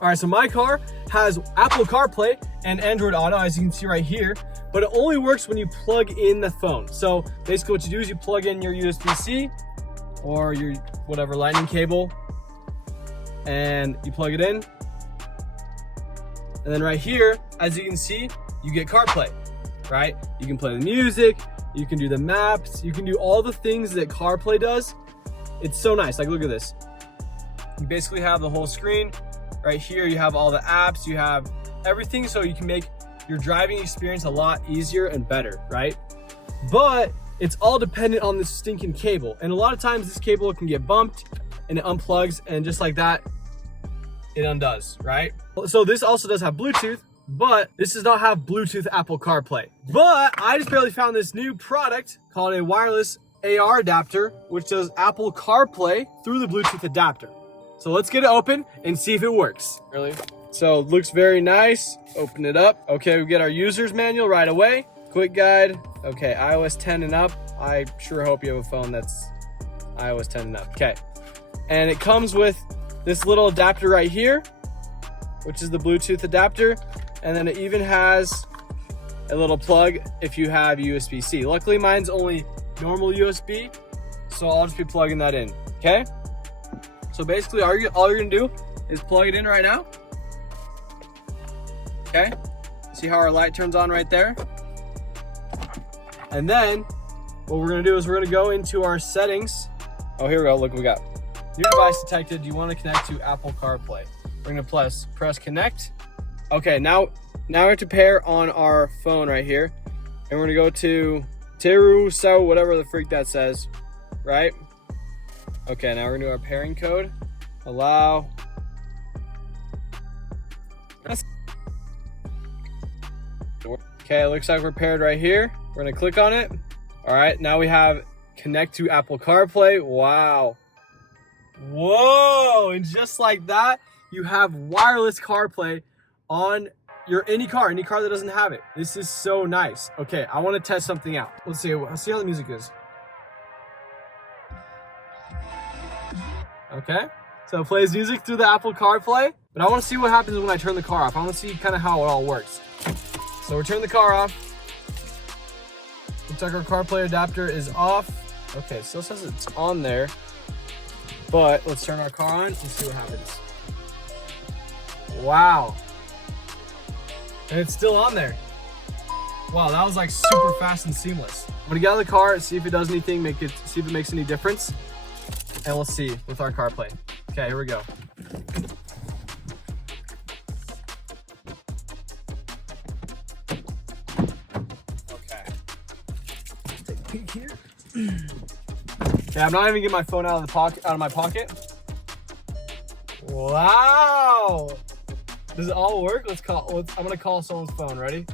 All right, so my car has Apple CarPlay and Android Auto, as you can see right here, but it only works when you plug in the phone. So basically what you do is you plug in your USB-C or your whatever lightning cable, and you plug it in. And then right here, as you can see, you get CarPlay, right? You can play the music, you can do the maps, you can do all the things that CarPlay does. It's so nice. Like, look at this. You basically have the whole screen. Right here, you have all the apps, you have everything, so you can make your driving experience a lot easier and better, right? But it's all dependent on this stinking cable. And a lot of times this cable can get bumped and it unplugs, and just like that, it undoes, right? So this also does have Bluetooth, but this does not have Bluetooth Apple CarPlay. But I just barely found this new product called a wireless AR adapter, which does Apple CarPlay through the Bluetooth adapter. So let's get it open and see if it works. Really? So it looks very nice. Open it up. Okay, we get our user's manual right away. Quick guide. Okay, iOS 10 and up. I sure hope you have a phone that's iOS 10 and up. Okay. And it comes with this little adapter right here, which is the Bluetooth adapter. And then it even has a little plug if you have USB-C. Luckily, mine's only normal USB, so I'll just be plugging that in, okay? So basically, all you're gonna do is plug it in right now. Okay, see how our light turns on right there? And then what we're gonna do is we're gonna go into our settings. Oh, here we go, look what we got. New device detected, you wanna connect to Apple CarPlay. We're gonna press connect. Okay, now we have to pair on our phone right here. And we're gonna go to Teru Sao, whatever the freak that says, right? Okay, now we're gonna do our pairing code. Allow. Okay, it looks like we're paired right here. We're gonna click on it. All right, now we have connect to Apple CarPlay. Wow. Whoa, and just like that, you have wireless CarPlay on your any car that doesn't have it. This is so nice. Okay, I wanna test something out. Let's see how the music is. Okay, so it plays music through the Apple CarPlay, but I want to see what happens when I turn the car off. I want to see kind of how it all works. So we're turning the car off. Looks like our CarPlay adapter is off. Okay, it still says it's on there, but let's turn our car on and see what happens. Wow, and it's still on there. Wow, that was like super fast and seamless. I'm gonna get out of the car and see if it does anything, see if it makes any difference. And we'll see with our CarPlay. Okay, here we go. Okay. Take a peek here. Okay, I'm not even getting my phone out of my pocket. Wow. Does it all work? I'm gonna call someone's phone. Ready?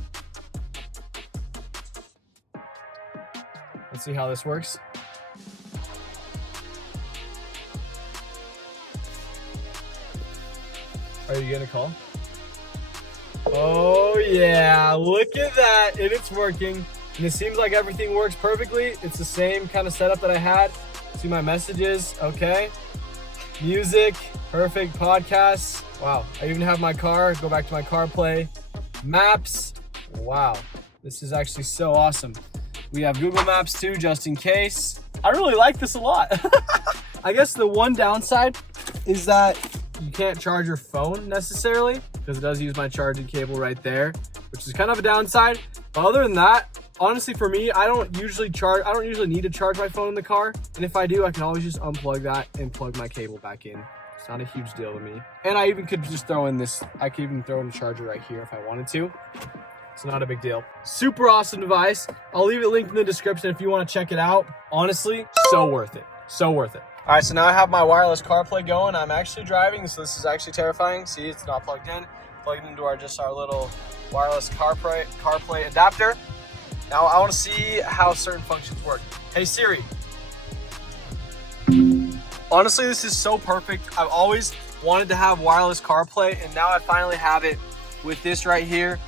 Let's see how this works. Are you getting a call? Oh yeah, look at that, and it's working. And it seems like everything works perfectly. It's the same kind of setup that I had. See my messages, okay. Music, perfect, podcasts. Wow, I even have my car, go back to my CarPlay. Maps, wow. This is actually so awesome. We have Google Maps too, just in case. I really like this a lot. I guess the one downside is that you can't charge your phone necessarily, because it does use my charging cable right there, which is kind of a downside. But other than that, honestly, for me, I don't usually need to charge my phone in the car. And if I do, I can always just unplug that and plug my cable back in. It's not a huge deal to me. And I even could just throw in I could even throw in a charger right here if I wanted to. It's not a big deal. Super awesome device. I'll leave it linked in the description if you want to check it out. Honestly, so worth it. So worth it. All right, so now I have my wireless CarPlay going. I'm actually driving, so this is actually terrifying. See, it's not plugged in. Plugged into our little wireless CarPlay adapter. Now I want to see how certain functions work. Hey Siri. Honestly, this is so perfect. I've always wanted to have wireless CarPlay, and now I finally have it with this right here.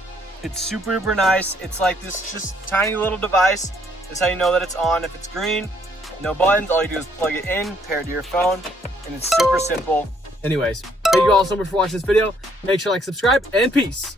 It's super nice. It's like this just tiny little device. That's how you know that it's on. If it's green, no buttons, all you do is plug it in, pair it to your phone, and it's super simple. Anyways, Thank you all so much for watching this video. Make sure to like, subscribe, and peace.